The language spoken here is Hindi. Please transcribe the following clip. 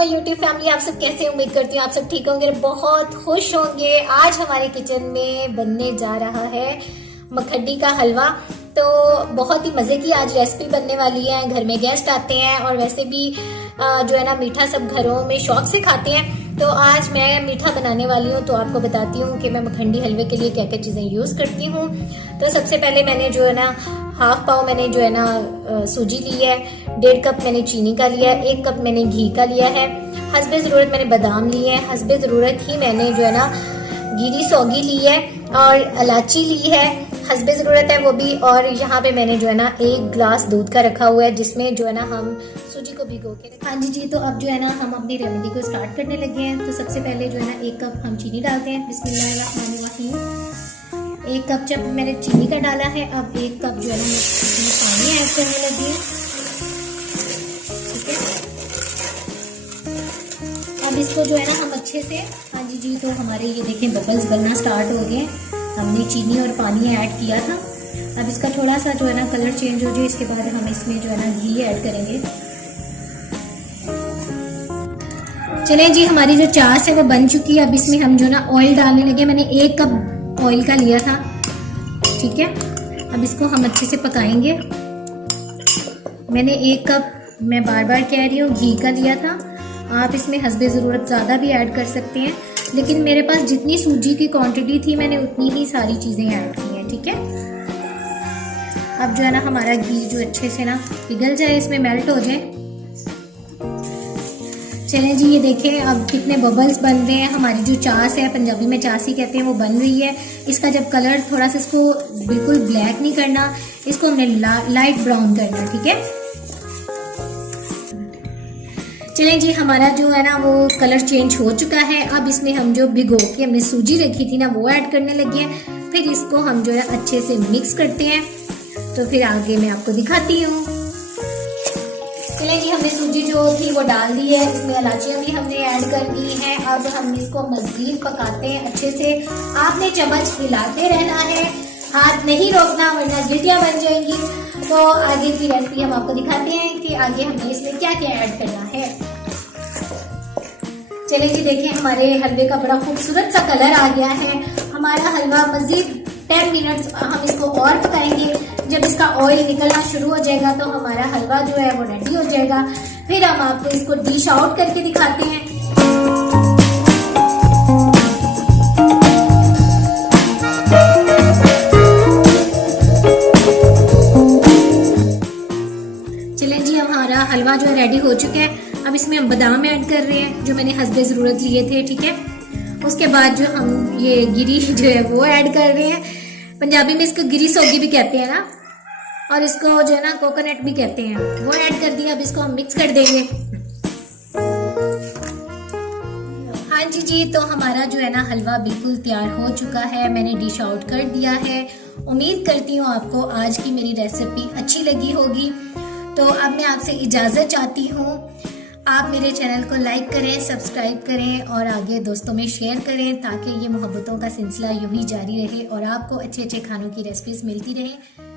माय यूट्यूब फैमिली, आप सब कैसे? उम्मीद करती हूँ आप सब ठीक होंगे, बहुत खुश होंगे। आज हमारे किचन में बनने जा रहा है मखड्डी का हलवा। तो बहुत ही मज़े की आज रेसिपी बनने वाली है। घर में गेस्ट आते हैं और वैसे भी जो है ना मीठा सब घरों में शौक से खाते हैं। तो आज मैं मीठा बनाने वाली हूँ, तो आपको बताती हूँ कि मैं मखंडी हलवे के लिए क्या क्या चीज़ें यूज़ करती हूँ। तो सबसे पहले मैंने जो है ना हाफ पाव मैंने जो है ना सूजी ली है, 1.5 कप मैंने चीनी का लिया है, 1 कप मैंने घी का लिया है, हस्बे ज़रूरत मैंने बादाम लिए हैं, हस्बे ज़रूरत ही मैंने जो है ना गिरी सौगी ली है और इलायची ली है, हस्बे ज़रूरत है वो भी। और यहाँ पे मैंने जो है ना 1 ग्लास दूध का रखा हुआ है, जिसमें जो है ना हम सूजी को भिगो के हाँ जी। तो अब जो है ना हम अपनी रेमेडी को स्टार्ट करने लगे हैं। तो सबसे पहले जो है ना 1 कप हम चीनी डालते हैं। बिस्मिल्लाहिर्रहमानिर्रहीम। 1 कप जब मैंने चीनी का डाला है, अब 1 कप जो है ना मैं इसमें पानी ऐड करने लगी हूँ। ठीक है, अब इसको जो है ना हम अच्छे से हाँ जी। तो हमारे ये देखें बबल्स बनना स्टार्ट हो गए। हमने चीनी और पानी ऐड किया था। अब इसका थोड़ा सा जो है ना कलर चेंज हो जाए, इसके बाद हम इसमें जो है ना घी ऐड करेंगे। चलें जी, हमारी जो चास है वो बन चुकी है। अब इसमें हम जो है ना ऑयल डालने लगे। मैंने 1 कप ऑयल का लिया था। ठीक है, अब इसको हम अच्छे से पकाएंगे। मैंने 1 कप, मैं बार बार कह रही हूँ, घी का लिया था। आप इसमें हस्बे ज़रूरत ज़्यादा भी ऐड कर सकते हैं, लेकिन मेरे पास जितनी सूजी की क्वांटिटी थी मैंने उतनी ही सारी चीज़ें ऐड की हैं। ठीक है, अब जो है ना हमारा घी जो अच्छे से ना पिघल जाए, इसमें मेल्ट हो जाए। चलें जी, ये देखें अब कितने बबल्स बन रहे हैं। हमारी जो चास है, पंजाबी में चास ही कहते हैं, वो बन रही है। इसका जब कलर थोड़ा सा, इसको बिल्कुल ब्लैक नहीं करना, इसको हमने लाइट ब्राउन करना। ठीक है, चलें जी, हमारा जो है ना वो कलर चेंज हो चुका है। अब इसमें हम जो भिगो के हमने सूजी रखी थी ना वो ऐड करने लगे हैं। फिर इसको हम जो है अच्छे से मिक्स करते हैं। तो फिर आगे मैं आपको दिखाती हूँ। चलें जी, हमने सूजी जो थी वो डाल दी है, इसमें इलायचियाँ भी हमने ऐड कर दी हैं। अब हम इसको मज़ीद पकाते हैं अच्छे से। आपने चम्मच हिलाते रहना है, हाथ नहीं रोकना वरना गिटियाँ बन जाएंगी। तो आगे की रेसिपी हम आपको दिखाते हैं कि आगे हमें इसमें क्या क्या ऐड करना है। चलिए जी, देखिए हमारे हलवे का बड़ा खूबसूरत सा कलर आ गया है। हमारा हलवा मज़ीद 10 मिनट्स हम इसको और पकाएंगे। जब इसका ऑयल निकलना शुरू हो जाएगा तो हमारा हलवा जो है वो रेडी हो जाएगा। फिर हम आपको इसको डिश आउट करके दिखाते हैं। चलें जी, हमारा हलवा जो है रेडी हो चुका है। अब इसमें हम बादाम ऐड कर रहे हैं जो मैंने हस्बे ज़रूरत लिए थे। ठीक है, उसके बाद जो हम ये गिरी जो है वो ऐड कर रहे हैं। पंजाबी में इसको गिरी सौगी भी कहते हैं ना, और इसको जो है ना कोकोनट भी कहते हैं, वो ऐड कर दिया। अब इसको हम मिक्स कर देंगे। हाँ जी। तो हमारा जो है ना हलवा बिल्कुल तैयार हो चुका है। मैंने डिश आउट कर दिया है। उम्मीद करती हूँ आपको आज की मेरी रेसिपी अच्छी लगी होगी। तो अब मैं आपसे इजाज़त चाहती हूँ। आप मेरे चैनल को लाइक करें, सब्सक्राइब करें और आगे दोस्तों में शेयर करें, ताकि ये मोहब्बतों का सिलसिला यूं ही जारी रहे और आपको अच्छे अच्छे खानों की रेसिपीज़ मिलती रहें।